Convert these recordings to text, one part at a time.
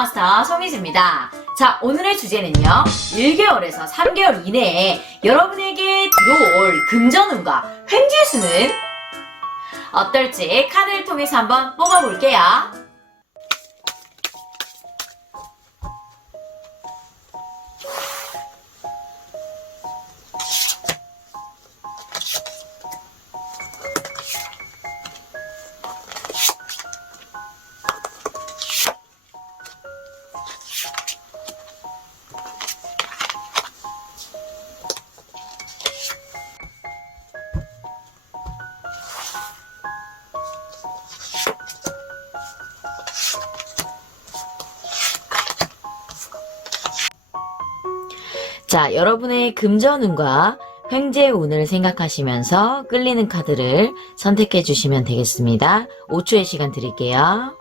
마스터 송이즈입니다. 자, 오늘의 주제는요. 1개월에서 3개월 이내에 여러분에게 들어올 금전운과 횡재수는 어떨지 카드를 통해서 한번 뽑아볼게요. 자, 여러분의 금전운과 횡재운을 생각하시면서 끌리는 카드를 선택해 주시면 되겠습니다. 5초의 시간 드릴게요.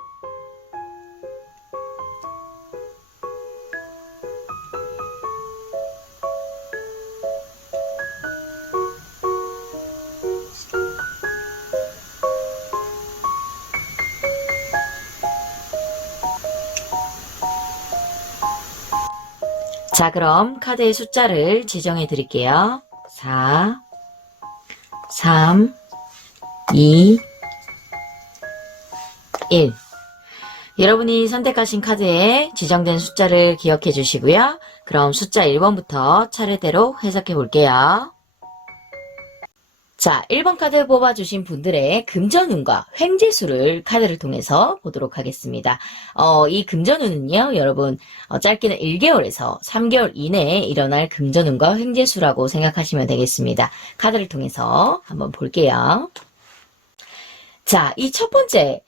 자, 그럼 카드의 숫자를 지정해 드릴게요. 4, 3, 2, 1. 여러분이 선택하신 카드에 지정된 숫자를 기억해 주시고요. 그럼 숫자 1번부터 차례대로 해석해 볼게요. 자, 1번 카드 뽑아주신 분들의 금전운과 횡재수를 카드를 통해서 보도록 하겠습니다. 이 금전운은요, 여러분, 짧게는 1개월에서 3개월 이내에 일어날 금전운과 횡재수라고 생각하시면 되겠습니다. 카드를 통해서 한번 볼게요. 자, 이 첫 번째,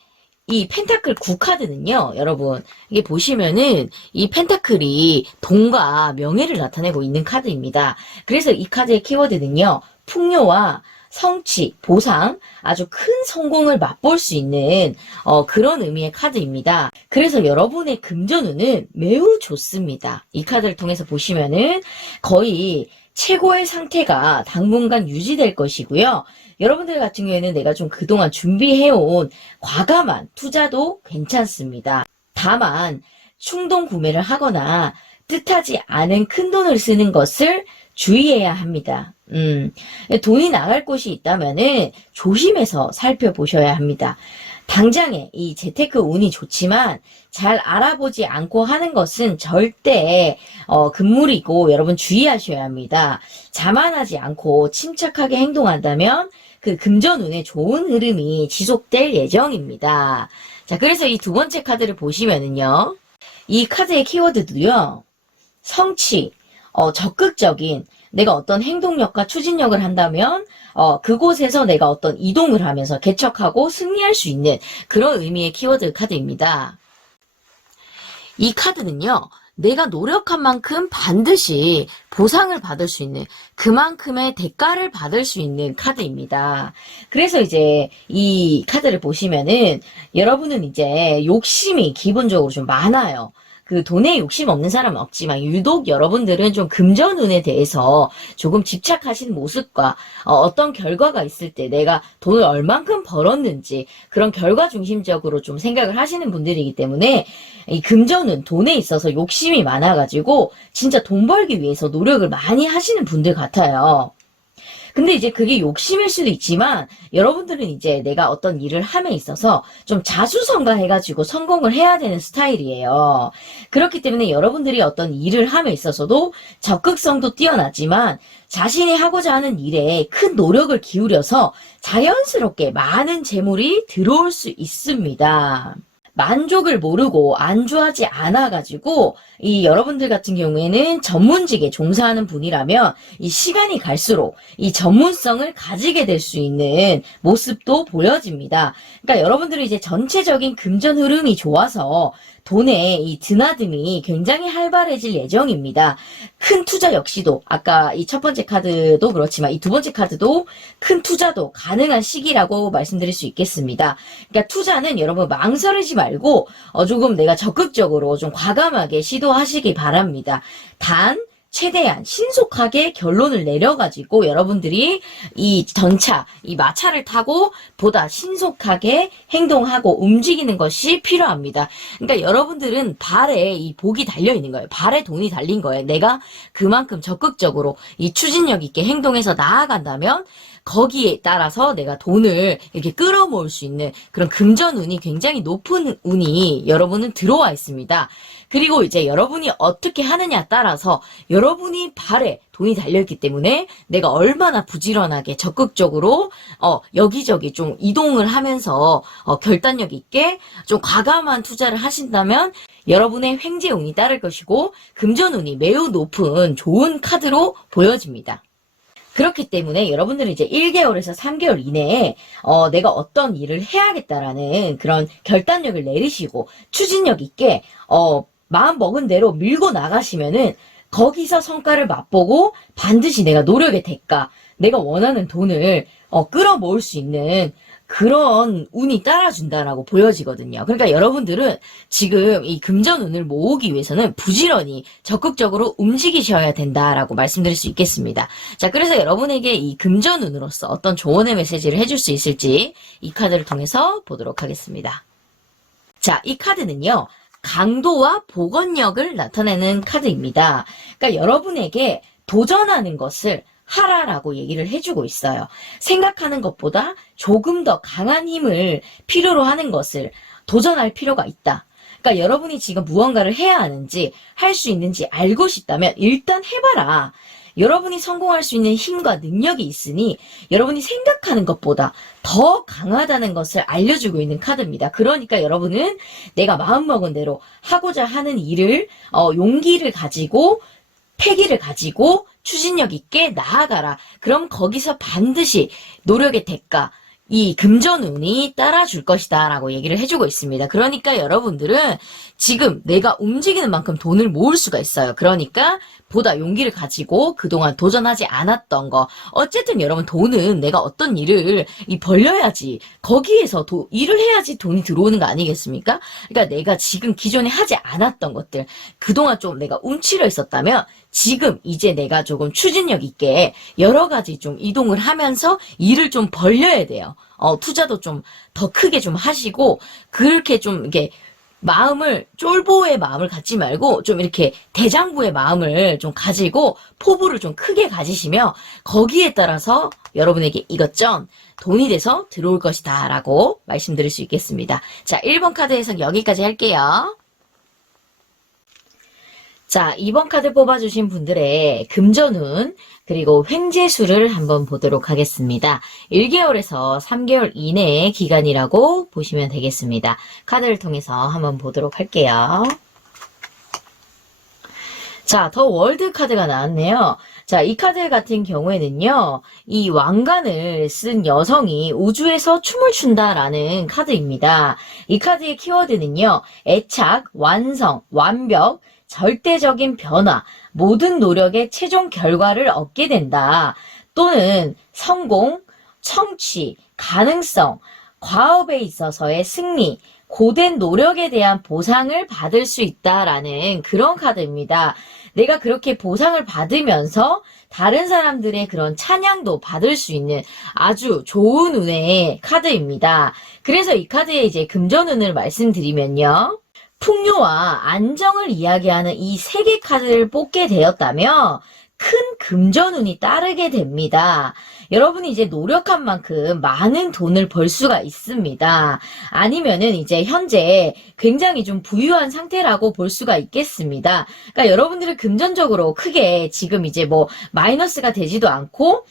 이 펜타클 9 카드는요, 여러분, 이게 보시면은 이 펜타클이 돈과 명예를 나타내고 있는 카드입니다. 그래서 이 카드의 키워드는요, 풍요와 성취, 보상, 아주 큰 성공을 맛볼 수 있는 그런 의미의 카드입니다. 그래서 여러분의 금전운은 매우 좋습니다. 이 카드를 통해서 보시면은 거의 최고의 상태가 당분간 유지될 것이고요. 여러분들 같은 경우에는 내가 좀 그동안 준비해온 과감한 투자도 괜찮습니다. 다만 충동 구매를 하거나 뜻하지 않은 큰 돈을 쓰는 것을 주의해야 합니다. 돈이 나갈 곳이 있다면은 조심해서 살펴보셔야 합니다. 당장에 이 재테크 운이 좋지만 잘 알아보지 않고 하는 것은 절대 금물이고 여러분 주의하셔야 합니다. 자만하지 않고 침착하게 행동한다면 그 금전운의 좋은 흐름이 지속될 예정입니다. 자, 그래서 이 두 번째 카드를 보시면은요. 이 카드의 키워드도요. 성취, 적극적인 내가 어떤 행동력과 추진력을 한다면 그곳에서 내가 어떤 이동을 하면서 개척하고 승리할 수 있는 그런 의미의 키워드 카드입니다. 이 카드는요. 내가 노력한 만큼 반드시 보상을 받을 수 있는 그만큼의 대가를 받을 수 있는 카드입니다. 그래서 이제 이 카드를 보시면은 여러분은 이제 욕심이 기본적으로 좀 많아요. 그 돈에 욕심 없는 사람은 없지만 유독 여러분들은 좀 금전운에 대해서 조금 집착하시는 모습과 어떤 결과가 있을 때 내가 돈을 얼만큼 벌었는지 그런 결과 중심적으로 좀 생각을 하시는 분들이기 때문에 이 금전운, 돈에 있어서 욕심이 많아가지고 진짜 돈 벌기 위해서 노력을 많이 하시는 분들 같아요. 근데 이제 그게 욕심일 수도 있지만 여러분들은 이제 내가 어떤 일을 함에 있어서 좀 자수성가해가지고 성공을 해야 되는 스타일이에요. 그렇기 때문에 여러분들이 어떤 일을 함에 있어서도 적극성도 뛰어나지만 자신이 하고자 하는 일에 큰 노력을 기울여서 자연스럽게 많은 재물이 들어올 수 있습니다. 만족을 모르고 안주하지 않아가지고 이 여러분들 같은 경우에는 전문직에 종사하는 분이라면 이 시간이 갈수록 이 전문성을 가지게 될 수 있는 모습도 보여집니다. 그러니까 여러분들은 이제 전체적인 금전 흐름이 좋아서 돈의 이 드나듦이 굉장히 활발해질 예정입니다. 큰 투자 역시도 아까 이 첫 번째 카드도 그렇지만 이 두 번째 카드도 큰 투자도 가능한 시기라고 말씀드릴 수 있겠습니다. 그러니까 투자는 여러분 망설이지 말고 조금 내가 적극적으로 좀 과감하게 시도하시기 바랍니다. 단 최대한 신속하게 결론을 내려가지고 여러분들이 이 전차, 이 마차를 타고 보다 신속하게 행동하고 움직이는 것이 필요합니다. 그러니까 여러분들은 발에 이 복이 달려 있는 거예요. 발에 돈이 달린 거예요. 내가 그만큼 적극적으로 이 추진력 있게 행동해서 나아간다면 거기에 따라서 내가 돈을 이렇게 끌어모을 수 있는 그런 금전운이 굉장히 높은 운이 여러분은 들어와 있습니다. 그리고 이제 여러분이 어떻게 하느냐에 따라서 여러분이 발에 돈이 달려있기 때문에 내가 얼마나 부지런하게 적극적으로 여기저기 좀 이동을 하면서 결단력 있게 좀 과감한 투자를 하신다면 여러분의 횡재운이 따를 것이고 금전운이 매우 높은 좋은 카드로 보여집니다. 그렇기 때문에 여러분들은 이제 1개월에서 3개월 이내에 내가 어떤 일을 해야겠다라는 그런 결단력을 내리시고 추진력 있게 마음 먹은 대로 밀고 나가시면은 거기서 성과를 맛보고 반드시 내가 노력의 대가, 내가 원하는 돈을 끌어모을 수 있는 그런 운이 따라준다라고 보여지거든요. 그러니까 여러분들은 지금 이 금전운을 모으기 위해서는 부지런히 적극적으로 움직이셔야 된다라고 말씀드릴 수 있겠습니다. 자, 그래서 여러분에게 이 금전운으로서 어떤 조언의 메시지를 해줄 수 있을지 이 카드를 통해서 보도록 하겠습니다. 자, 이 카드는요. 강도와 복원력을 나타내는 카드입니다. 그러니까 여러분에게 도전하는 것을 하라라고 얘기를 해주고 있어요. 생각하는 것보다 조금 더 강한 힘을 필요로 하는 것을 도전할 필요가 있다. 그러니까 여러분이 지금 무언가를 해야 하는지 할 수 있는지 알고 싶다면 일단 해봐라. 여러분이 성공할 수 있는 힘과 능력이 있으니 여러분이 생각하는 것보다 더 강하다는 것을 알려주고 있는 카드입니다. 그러니까 여러분은 내가 마음먹은 대로 하고자 하는 일을 용기를 가지고 패기를 가지고 추진력 있게 나아가라. 그럼 거기서 반드시 노력의 대가, 이 금전운이 따라줄 것이다 라고 얘기를 해주고 있습니다. 그러니까 여러분들은 지금 내가 움직이는 만큼 돈을 모을 수가 있어요. 그러니까 보다 용기를 가지고 그동안 도전하지 않았던 거, 어쨌든 여러분 돈은 내가 어떤 일을 벌려야지, 거기에서 일을 해야지 돈이 들어오는 거 아니겠습니까? 그러니까 내가 지금 기존에 하지 않았던 것들, 그동안 좀 내가 움츠려 있었다면 지금 이제 내가 조금 추진력 있게 여러 가지 좀 이동을 하면서 일을 좀 벌려야 돼요. 투자도 좀 더 크게 좀 하시고, 그렇게 좀 이게 마음을, 쫄보의 마음을 갖지 말고 좀 이렇게 대장부의 마음을 좀 가지고 포부를 좀 크게 가지시며 거기에 따라서 여러분에게 이것전 돈이 돼서 들어올 것이다 라고 말씀드릴 수 있겠습니다. 자, 1번 카드 해석 여기까지 할게요. 자, 2번 카드 뽑아주신 분들의 금전운 그리고 횡재수를 한번 보도록 하겠습니다. 1개월에서 3개월 이내의 기간이라고 보시면 되겠습니다. 카드를 통해서 한번 보도록 할게요. 자, 더 월드 카드가 나왔네요. 자, 이 카드 같은 경우에는요, 이 왕관을 쓴 여성이 우주에서 춤을 춘다라는 카드입니다. 이 카드의 키워드는요, 애착, 완성, 완벽, 절대적인 변화, 모든 노력의 최종 결과를 얻게 된다. 또는 성공, 성취, 가능성, 과업에 있어서의 승리, 고된 노력에 대한 보상을 받을 수 있다라는 그런 카드입니다. 내가 그렇게 보상을 받으면서 다른 사람들의 그런 찬양도 받을 수 있는 아주 좋은 운의 카드입니다. 그래서 이 카드의 이제 금전운을 말씀드리면요. 풍요와 안정을 이야기하는 이 세 개 카드를 뽑게 되었다면 큰 금전운이 따르게 됩니다. 여러분이 이제 노력한 만큼 많은 돈을 벌 수가 있습니다. 아니면은 이제 현재 굉장히 좀 부유한 상태라고 볼 수가 있겠습니다. 그러니까 여러분들은 금전적으로 크게 지금 이제 뭐 마이너스가 되지도 않고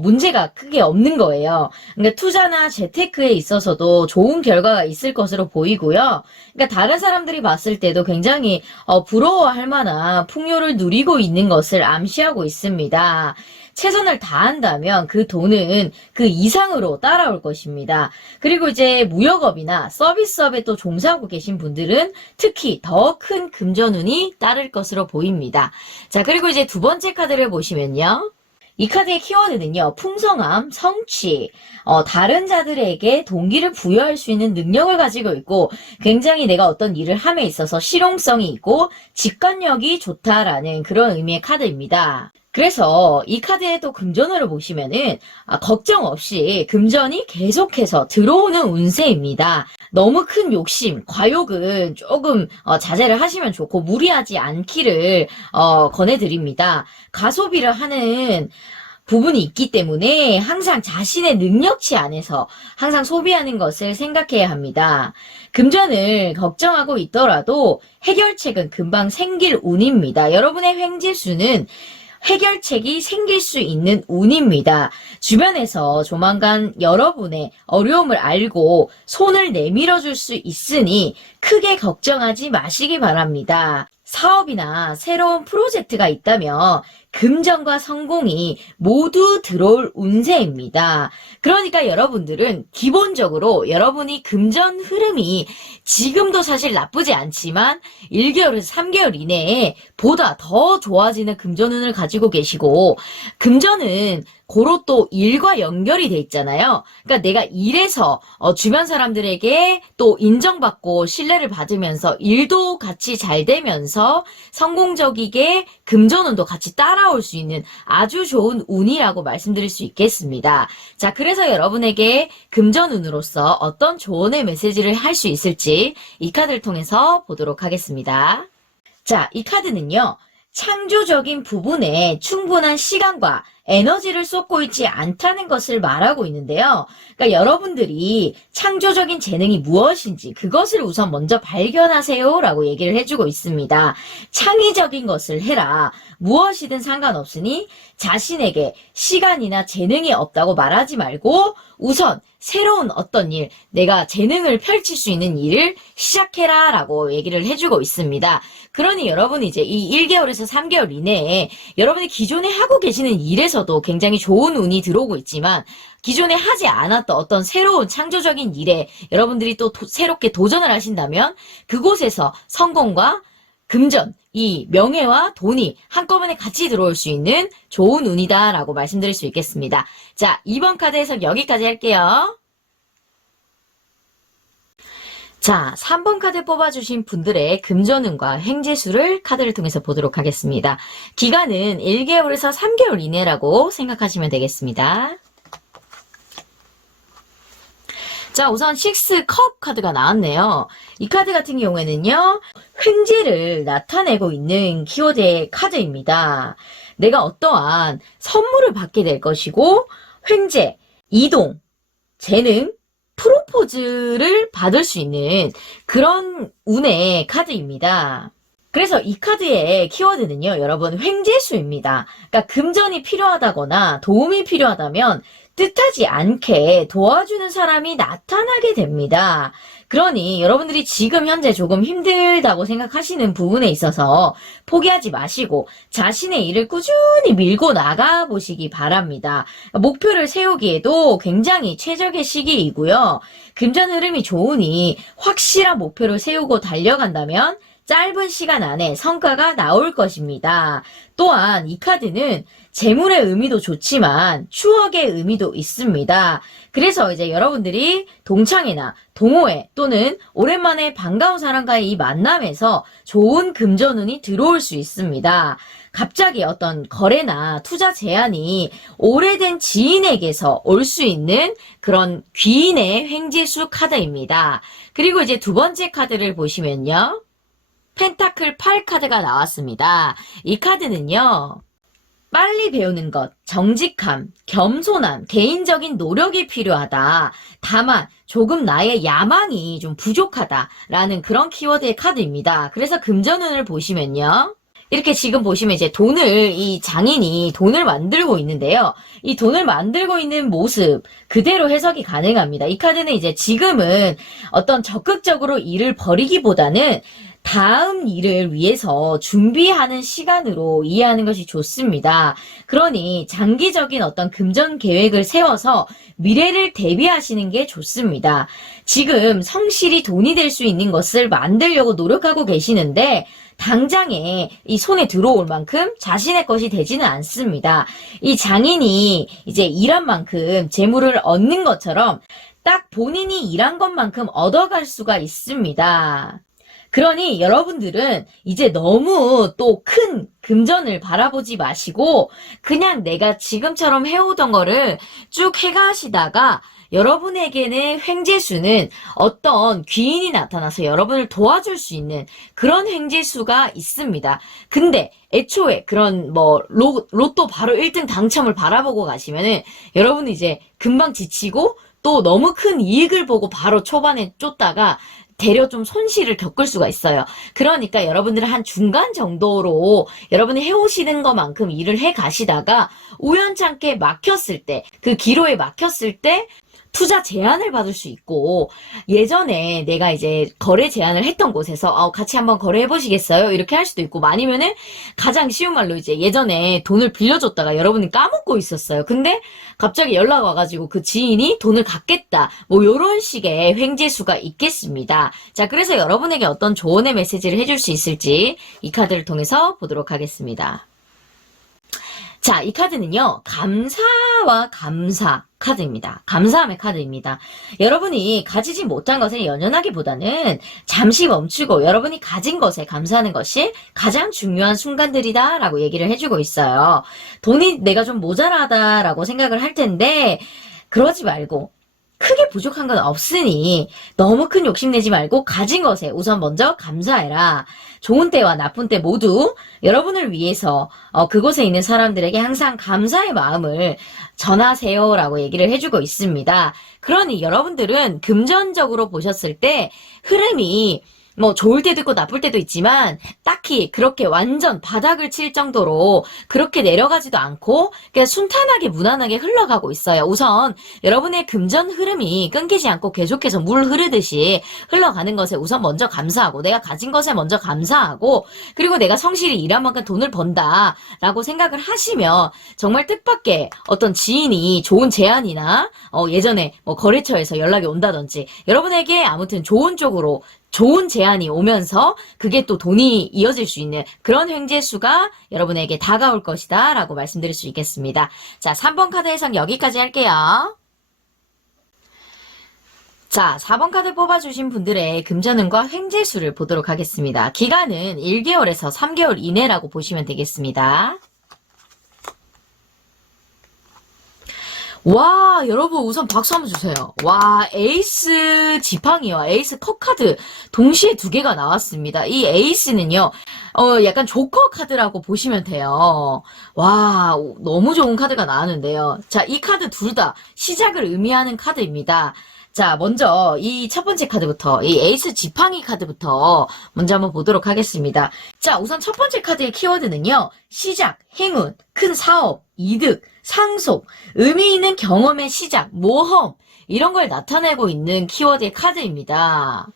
문제가 크게 없는 거예요. 그러니까 투자나 재테크에 있어서도 좋은 결과가 있을 것으로 보이고요. 그러니까 다른 사람들이 봤을 때도 굉장히 부러워할 만한 풍요를 누리고 있는 것을 암시하고 있습니다. 최선을 다한다면 그 돈은 그 이상으로 따라올 것입니다. 그리고 이제 무역업이나 서비스업에 또 종사하고 계신 분들은 특히 더 큰 금전운이 따를 것으로 보입니다. 자, 그리고 이제 두 번째 카드를 보시면요. 이 카드의 키워드는요, 풍성함, 성취, 다른 자들에게 동기를 부여할 수 있는 능력을 가지고 있고, 굉장히 내가 어떤 일을 함에 있어서 실용성이 있고, 직관력이 좋다라는 그런 의미의 카드입니다. 그래서 이 카드의 또 금전운을 보시면은 걱정 없이 금전이 계속해서 들어오는 운세입니다. 너무 큰 욕심, 과욕은 조금 자제를 하시면 좋고 무리하지 않기를 권해드립니다. 가소비를 하는 부분이 있기 때문에 항상 자신의 능력치 안에서 항상 소비하는 것을 생각해야 합니다. 금전을 걱정하고 있더라도 해결책은 금방 생길 운입니다. 여러분의 횡재수는 해결책이 생길 수 있는 운입니다. 주변에서 조만간 여러분의 어려움을 알고 손을 내밀어 줄 수 있으니 크게 걱정하지 마시기 바랍니다. 사업이나 새로운 프로젝트가 있다면 금전과 성공이 모두 들어올 운세입니다. 그러니까 여러분들은 기본적으로 여러분이 금전 흐름이 지금도 사실 나쁘지 않지만 1개월에서 3개월 이내에 보다 더 좋아지는 금전운을 가지고 계시고, 금전은 고로 또 일과 연결이 돼 있잖아요. 그러니까 내가 일에서 주변 사람들에게 또 인정받고 신뢰를 받으면서 일도 같이 잘 되면서 성공적이게 금전운도 같이 따라올 수 있는 아주 좋은 운이라고 말씀드릴 수 있겠습니다. 자, 그래서 여러분에게 금전운으로서 어떤 조언의 메시지를 할 수 있을지 이 카드를 통해서 보도록 하겠습니다. 자, 이 카드는요, 창조적인 부분에 충분한 시간과 에너지를 쏟고 있지 않다는 것을 말하고 있는데요. 그러니까 여러분들이 창조적인 재능이 무엇인지 그것을 우선 먼저 발견하세요 라고 얘기를 해주고 있습니다. 창의적인 것을 해라. 무엇이든 상관없으니 자신에게 시간이나 재능이 없다고 말하지 말고 우선 새로운 어떤 일, 내가 재능을 펼칠 수 있는 일을 시작해라 라고 얘기를 해주고 있습니다. 그러니 여러분이 이제 이 1개월에서 3개월 이내에 여러분이 기존에 하고 계시는 일에서도 굉장히 좋은 운이 들어오고 있지만 기존에 하지 않았던 어떤 새로운 창조적인 일에 여러분들이 또 새롭게 도전을 하신다면 그곳에서 성공과 금전, 이 명예와 돈이 한꺼번에 같이 들어올 수 있는 좋은 운이다 라고 말씀드릴 수 있겠습니다. 자, 이번 카드 해석 여기까지 할게요. 자, 3번 카드 뽑아주신 분들의 금전운과 횡재수를 카드를 통해서 보도록 하겠습니다. 기간은 1개월에서 3개월 이내라고 생각하시면 되겠습니다. 자, 우선 6컵 카드가 나왔네요. 이 카드 같은 경우에는요, 횡재를 나타내고 있는 키워드의 카드입니다. 내가 어떠한 선물을 받게 될 것이고, 횡재, 이동, 재능, 프로포즈를 받을 수 있는 그런 운의 카드입니다. 그래서 이 카드의 키워드는요, 여러분, 횡재수입니다. 그러니까 금전이 필요하다거나 도움이 필요하다면 뜻하지 않게 도와주는 사람이 나타나게 됩니다. 그러니 여러분들이 지금 현재 조금 힘들다고 생각하시는 부분에 있어서 포기하지 마시고 자신의 일을 꾸준히 밀고 나가 보시기 바랍니다. 목표를 세우기에도 굉장히 최적의 시기이고요. 금전 흐름이 좋으니 확실한 목표를 세우고 달려간다면 짧은 시간 안에 성과가 나올 것입니다. 또한 이 카드는 재물의 의미도 좋지만 추억의 의미도 있습니다. 그래서 이제 여러분들이 동창회나 동호회 또는 오랜만에 반가운 사람과의 이 만남에서 좋은 금전운이 들어올 수 있습니다. 갑자기 어떤 거래나 투자 제안이 오래된 지인에게서 올 수 있는 그런 귀인의 횡재수 카드입니다. 그리고 이제 두 번째 카드를 보시면요. 펜타클 8 카드가 나왔습니다. 이 카드는요. 빨리 배우는 것, 정직함, 겸손함, 개인적인 노력이 필요하다. 다만 조금 나의 야망이 좀 부족하다라는 그런 키워드의 카드입니다. 그래서 금전운을 보시면요. 이렇게 지금 보시면 이제 이 장인이 돈을 만들고 있는데요. 이 돈을 만들고 있는 모습 그대로 해석이 가능합니다. 이 카드는 이제 지금은 어떤 적극적으로 일을 벌이기보다는 다음 일을 위해서 준비하는 시간으로 이해하는 것이 좋습니다. 그러니 장기적인 어떤 금전 계획을 세워서 미래를 대비하시는 게 좋습니다. 지금 성실히 돈이 될 수 있는 것을 만들려고 노력하고 계시는데 당장에 이 손에 들어올 만큼 자신의 것이 되지는 않습니다. 이 장인이 이제 일한 만큼 재물을 얻는 것처럼 딱 본인이 일한 것만큼 얻어갈 수가 있습니다. 그러니 여러분들은 이제 너무 또 큰 금전을 바라보지 마시고 그냥 내가 지금처럼 해오던 거를 쭉 해가시다가 여러분에게는 횡재수는 어떤 귀인이 나타나서 여러분을 도와줄 수 있는 그런 횡재수가 있습니다. 근데 애초에 그런 뭐 로또 바로 1등 당첨을 바라보고 가시면은 여러분은 이제 금방 지치고 또 너무 큰 이익을 보고 바로 초반에 쫓다가 대려 좀 손실을 겪을 수가 있어요. 그러니까 여러분들은 한 중간 정도로 여러분이 해오시는 것만큼 일을 해 가시다가 우연찮게 막혔을 때, 그 기로에 막혔을 때 투자 제안을 받을 수 있고 예전에 내가 이제 거래 제안을 했던 곳에서 같이 한번 거래해 보시겠어요? 이렇게 할 수도 있고 아니면은 가장 쉬운 말로 이제 예전에 돈을 빌려줬다가 여러분이 까먹고 있었어요. 근데 갑자기 연락 와가지고 그 지인이 돈을 갚겠다. 뭐 요런 식의 횡재수가 있겠습니다. 자, 그래서 여러분에게 어떤 조언의 메시지를 해줄 수 있을지 이 카드를 통해서 보도록 하겠습니다. 자, 이 카드는요, 감사와 감사 카드입니다. 감사함의 카드입니다. 여러분이 가지지 못한 것에 연연하기보다는 잠시 멈추고 여러분이 가진 것에 감사하는 것이 가장 중요한 순간들이다 라고 얘기를 해주고 있어요. 돈이 내가 좀 모자라다라고 생각을 할 텐데 그러지 말고 크게 부족한 건 없으니 너무 큰 욕심내지 말고 가진 것에 우선 먼저 감사해라. 좋은 때와 나쁜 때 모두 여러분을 위해서 그곳에 있는 사람들에게 항상 감사의 마음을 전하세요라고 얘기를 해주고 있습니다. 그러니 여러분들은 금전적으로 보셨을 때 흐름이 뭐 좋을 때도 있고 나쁠 때도 있지만 딱히 그렇게 완전 바닥을 칠 정도로 그렇게 내려가지도 않고 그냥 순탄하게 무난하게 흘러가고 있어요. 우선 여러분의 금전 흐름이 끊기지 않고 계속해서 물 흐르듯이 흘러가는 것에 우선 먼저 감사하고 내가 가진 것에 먼저 감사하고 그리고 내가 성실히 일한 만큼 돈을 번다라고 생각을 하시면 정말 뜻밖의 어떤 지인이 좋은 제안이나 예전에 뭐 거래처에서 연락이 온다든지 여러분에게 아무튼 좋은 쪽으로 좋은 제안이 오면서 그게 또 돈이 이어질 수 있는 그런 횡재수가 여러분에게 다가올 것이다 라고 말씀드릴 수 있겠습니다. 자, 3번 카드 해석 여기까지 할게요. 자, 4번 카드 뽑아주신 분들의 금전운과 횡재수를 보도록 하겠습니다. 기간은 1개월에서 3개월 이내라고 보시면 되겠습니다. 와, 여러분 우선 박수 한번 주세요. 와, 에이스 지팡이와 에이스 컵 카드 동시에 두 개가 나왔습니다. 이 에이스는요, 약간 조커 카드라고 보시면 돼요. 와, 너무 좋은 카드가 나왔는데요. 자, 이 카드 둘 다 시작을 의미하는 카드입니다. 자, 먼저 이 첫 번째 카드부터, 이 에이스 지팡이 카드부터 먼저 한번 보도록 하겠습니다. 자, 우선 첫 번째 카드의 키워드는요, 시작, 행운, 큰 사업, 이득, 상속, 의미 있는 경험의 시작, 모험, 이런 걸 나타내고 있는 키워드의 카드입니다.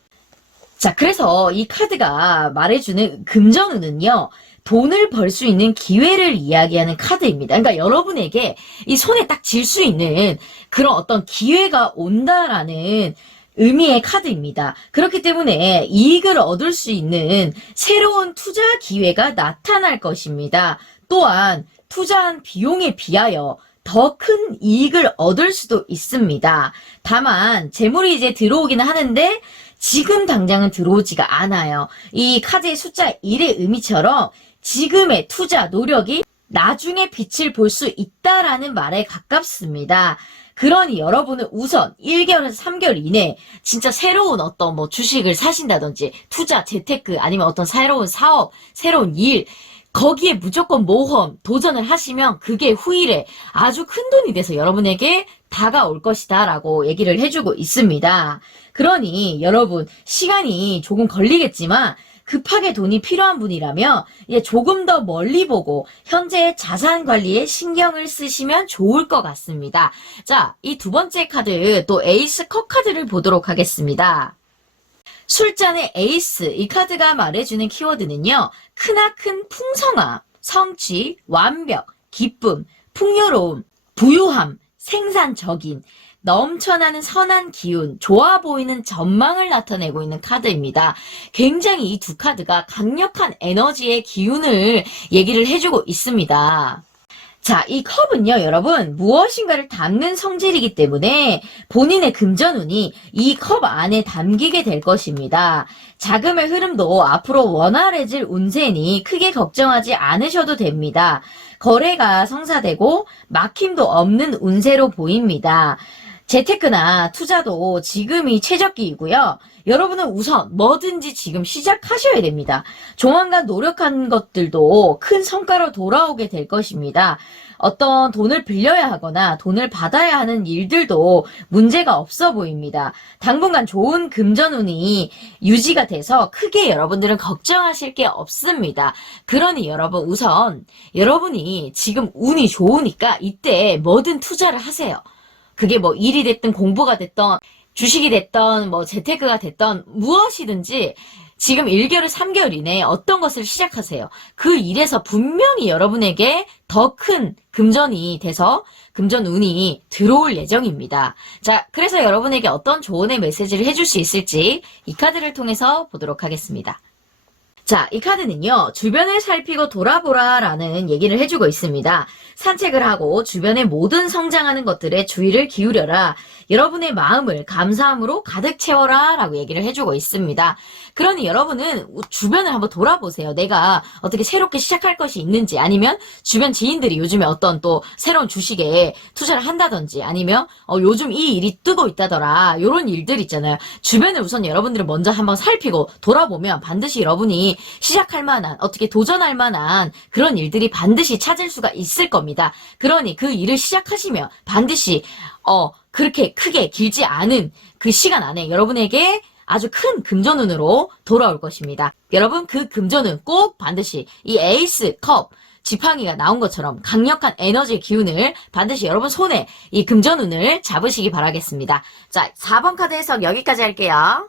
자, 그래서 이 카드가 말해주는 금전운은요, 돈을 벌 수 있는 기회를 이야기하는 카드입니다. 그러니까 여러분에게 이 손에 딱 쥘 수 있는 그런 어떤 기회가 온다라는 의미의 카드입니다. 그렇기 때문에 이익을 얻을 수 있는 새로운 투자 기회가 나타날 것입니다. 또한 투자한 비용에 비하여 더 큰 이익을 얻을 수도 있습니다. 다만 재물이 이제 들어오기는 하는데 지금 당장은 들어오지가 않아요. 이 카드의 숫자 1의 의미처럼 지금의 투자 노력이 나중에 빛을 볼 수 있다라는 말에 가깝습니다. 그러니 여러분은 우선 1개월에서 3개월 이내에 진짜 새로운 어떤 뭐 주식을 사신다든지 투자, 재테크 아니면 어떤 새로운 사업, 새로운 일 거기에 무조건 모험, 도전을 하시면 그게 후일에 아주 큰 돈이 돼서 여러분에게 다가올 것이다 라고 얘기를 해주고 있습니다. 그러니 여러분 시간이 조금 걸리겠지만 급하게 돈이 필요한 분이라면 조금 더 멀리 보고 현재 자산 관리에 신경을 쓰시면 좋을 것 같습니다. 자, 이 두 번째 카드 또 에이스 컵 카드를 보도록 하겠습니다. 술잔의 에이스, 이 카드가 말해주는 키워드는요. 크나큰 풍성함, 성취, 완벽, 기쁨, 풍요로움, 부유함, 생산적인, 넘쳐나는 선한 기운, 좋아 보이는 전망을 나타내고 있는 카드입니다. 굉장히 이 두 카드가 강력한 에너지의 기운을 얘기를 해주고 있습니다. 자, 이 컵은요, 여러분, 무엇인가를 담는 성질이기 때문에 본인의 금전운이 이 컵 안에 담기게 될 것입니다. 자금의 흐름도 앞으로 원활해질 운세니 크게 걱정하지 않으셔도 됩니다. 거래가 성사되고 막힘도 없는 운세로 보입니다. 재테크나 투자도 지금이 최적기이고요. 여러분은 우선 뭐든지 지금 시작하셔야 됩니다. 조만간 노력한 것들도 큰 성과로 돌아오게 될 것입니다. 어떤 돈을 빌려야 하거나 돈을 받아야 하는 일들도 문제가 없어 보입니다. 당분간 좋은 금전운이 유지가 돼서 크게 여러분들은 걱정하실 게 없습니다. 그러니 여러분 우선 여러분이 지금 운이 좋으니까 이때 뭐든 투자를 하세요. 그게 뭐 일이 됐든 공부가 됐든 주식이 됐든 뭐 재테크가 됐든 무엇이든지 지금 1개월, 3개월 이내에 어떤 것을 시작하세요. 그 일에서 분명히 여러분에게 더 큰 금전이 돼서 금전운이 들어올 예정입니다. 자, 그래서 여러분에게 어떤 조언의 메시지를 해줄 수 있을지 이 카드를 통해서 보도록 하겠습니다. 자, 이 카드는요, 주변을 살피고 돌아보라 라는 얘기를 해주고 있습니다. 산책을 하고 주변의 모든 성장하는 것들에 주의를 기울여라. 여러분의 마음을 감사함으로 가득 채워라 라고 얘기를 해주고 있습니다. 그러니 여러분은 주변을 한번 돌아보세요. 내가 어떻게 새롭게 시작할 것이 있는지, 아니면 주변 지인들이 요즘에 어떤 또 새로운 주식에 투자를 한다든지, 아니면 요즘 이 일이 뜨고 있다더라, 요런 일들 있잖아요. 주변을 우선 여러분들은 먼저 한번 살피고 돌아보면 반드시 여러분이 시작할 만한, 어떻게 도전할 만한 그런 일들이 반드시 찾을 수가 있을 겁니다. 그러니 그 일을 시작하시면 반드시 그렇게 크게 길지 않은 그 시간 안에 여러분에게 아주 큰 금전운으로 돌아올 것입니다. 여러분 그 금전운 꼭 반드시 이 에이스 컵 지팡이가 나온 것처럼 강력한 에너지의 기운을 반드시 여러분 손에 이 금전운을 잡으시기 바라겠습니다. 자, 4번 카드 해석 여기까지 할게요.